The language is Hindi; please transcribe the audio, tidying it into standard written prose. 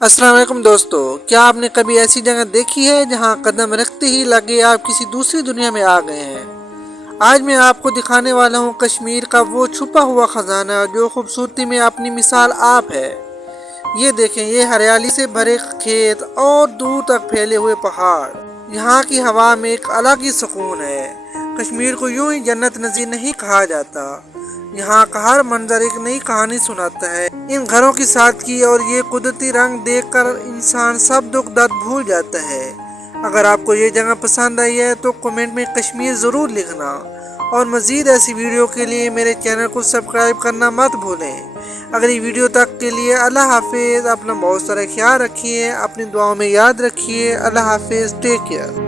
अस्सलाम वालेकुम दोस्तों, क्या आपने कभी ऐसी जगह देखी है जहां कदम रखते ही लगे आप किसी दूसरी दुनिया में आ गए हैं। आज मैं आपको दिखाने वाला हूं कश्मीर का वो छुपा हुआ खजाना जो खूबसूरती में अपनी मिसाल आप है। ये देखें, ये हरियाली से भरे खेत और दूर तक फैले हुए पहाड़। यहाँ की हवा में एक अलग ही सुकून है। कश्मीर को यूं ही जन्नत नज़ीर नहीं कहा जाता। यहाँ का हर मंजर एक नई कहानी सुनाता है। इन घरों की सादगी और ये कुदरती रंग देखकर इंसान सब दुख दर्द भूल जाता है। अगर आपको ये जगह पसंद आई है तो कमेंट में कश्मीर ज़रूर लिखना और मज़ीद ऐसी वीडियो के लिए मेरे चैनल को सब्सक्राइब करना मत भूलें। अगली वीडियो तक के लिए अल्लाह हाफिज़। अपना बहुत सारा ख्याल रखिए, अपनी दुआओं में याद रखिए। अल्लाह हाफिज़, टेक केयर।